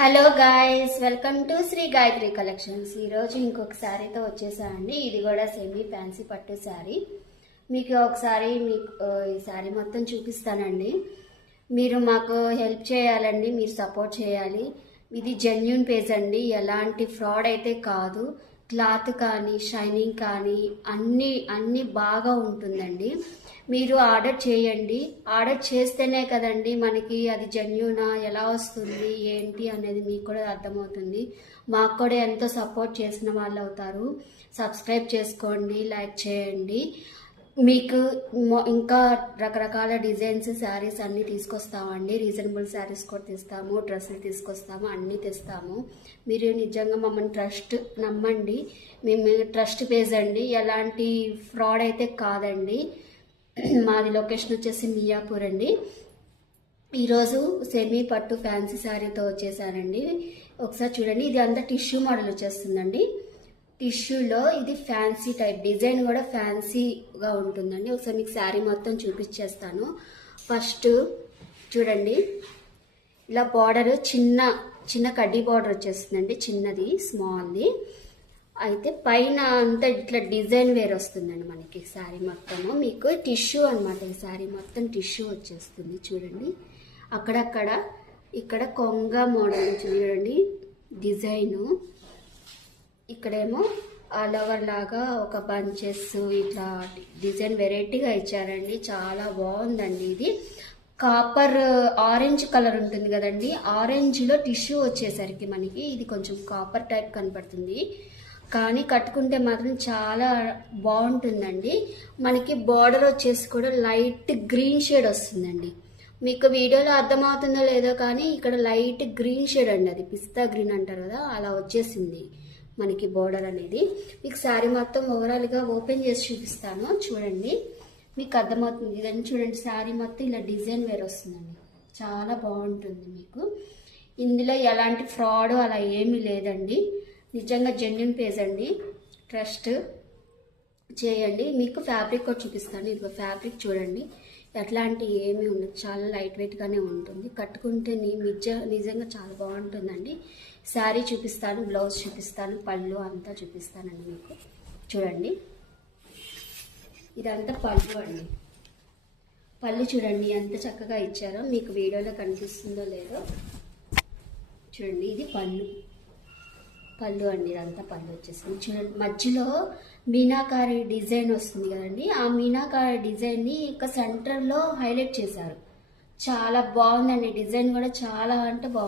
Hello guys, welcome to Shri Gayatri collections. ఈరోజు ఇంకొక శారీతో వచ్చేసానండి. ఇది కూడా సెమీ ఫ్యాన్సీ పట్టు శారీ. మీకు ఒకసారి ఈ శారీ మొత్తం చూపిస్తానండి. మీరు మాకు హెల్ప్ చేయాలండి, మీరు సపోర్ట్ చేయాలి. ఇది జెన్యూన్ పేజ్ అండి, ఎలాంటి ఫ్రాడ్ అయితే కాదు. క్లాత్ కానీ షైనింగ్ కానీ అన్నీ బాగా ఉంటుందండి. మీరు ఆర్డర్ చేయండి. ఆర్డర్ చేస్తేనే కదండి మనకి అది జెన్యూనా, ఎలా వస్తుంది ఏంటి అనేది మీకు కూడా అర్థమవుతుంది. మాకు కూడా ఎంతో సపోర్ట్ చేసిన వాళ్ళు అవుతారు. సబ్స్క్రైబ్ చేసుకోండి, లైక్ చేయండి. మీకు ఇంకా రకరకాల డిజైన్స్ శారీస్ అన్నీ తీసుకొస్తామండి. రీజనబుల్ శారీస్ కూడా తెస్తాము, డ్రెస్సులు తీసుకొస్తాము, అన్నీ తెస్తాము. మీరు నిజంగా మమ్మల్ని నమ్మండి. మేము ట్రస్ట్ పేజ్ అండి, ఎలాంటి ఫ్రాడ్ అయితే కాదండి. మాది లొకేషన్ వచ్చేసి మియాపూర్ అండి. ఈరోజు సెమీ పట్టు ఫ్యాన్సీ శారీతో వచ్చేసానండి. ఒకసారి చూడండి, ఇది అంతా టిష్యూ మోడల్ వచ్చేస్తుందండి. టిష్యూలో ఇది ఫ్యాన్సీ టైప్ డిజైన్ కూడా ఫ్యాన్సీగా ఉంటుందండి. ఒకసారి మీకు శారీ మొత్తం చూపించేస్తాను. ఫస్ట్ చూడండి, ఇలా బార్డర్ చిన్న కడ్డీ బార్డర్ వచ్చేస్తుందండి, చిన్నది స్మాల్ది. అయితే పైన అంతా ఇట్లా డిజైన్ వేర్ వస్తుందండి మనకి శారీ మొత్తము. మీకు టిష్యూ అనమాట, ఈ శారీ మొత్తం టిష్యూ వచ్చేస్తుంది. చూడండి, అక్కడక్కడ ఇక్కడ కొంగ మోడల్ చూడండి డిజైను. ఇక్కడేమో ఆల్ ఓవర్ లాగా ఒక బంచెస్ ఇట్లా డిజైన్ వెరైటీగా ఇచ్చారండి. చాలా బాగుందండి. ఇది కాపర్ ఆరెంజ్ కలర్ ఉంటుంది కదండి, ఆరెంజ్లో టిష్యూ వచ్చేసరికి మనకి ఇది కొంచెం కాపర్ టైప్ కనపడుతుంది. కానీ కట్టుకుంటే మాత్రం చాలా బాగుంటుందండి. మనకి బార్డర్ వచ్చేసి కూడా లైట్ గ్రీన్ షేడ్ వస్తుందండి. మీకు వీడియోలో అర్థమవుతుందో లేదో కానీ ఇక్కడ లైట్ గ్రీన్ షేడ్ అండి, అది పిస్తా గ్రీన్ అంటారు కదా, అలా వచ్చేసింది మనకి బార్డర్ అనేది. మీకు శారీ మొత్తం ఓవరాల్గా ఓపెన్ చేసి చూపిస్తాను, చూడండి మీకు అర్థమవుతుంది. ఇదని చూడండి, శారీ మొత్తం ఇలా డిజైన్ వేర్ వస్తుందండి, చాలా బాగుంటుంది. మీకు ఇందులో ఎలాంటి ఫ్రాడ్ అలా ఏమీ లేదండి. నిజంగా జెన్యూన్ పేజ్ అండి, ట్రస్ట్ చేయండి. మీకు ఫ్యాబ్రిక్ కూడా చూపిస్తాను. ఇదిగో ఫ్యాబ్రిక్ చూడండి, ఎట్లాంటి ఏమీ ఉండదు, చాలా లైట్ వెయిట్గానే ఉంటుంది. కట్టుకుంటే నిజంగా చాలా బాగుంటుందండి. శారీ చూపిస్తాను, బ్లౌజ్ చూపిస్తాను, పళ్ళు అంతా చూపిస్తానండి మీకు. చూడండి, ఇదంతా పళ్ళు అండి. పళ్ళు చూడండి ఎంత చక్కగా ఇచ్చారో, మీకు వీడియోలో కనిపిస్తుందో లేదో చూడండి. ఇది పళ్ళు అండి, ఇదంతా పళ్ళు వచ్చేసింది. చూడండి, మధ్యలో మీనాకారి డిజైన్ వస్తుంది కదండి, ఆ మీనాకారి డిజైన్ని ఇక సెంటర్లో హైలైట్ చేశారు. చాలా బాగుందండి, డిజైన్ కూడా చాలా అంటే బాగుంది.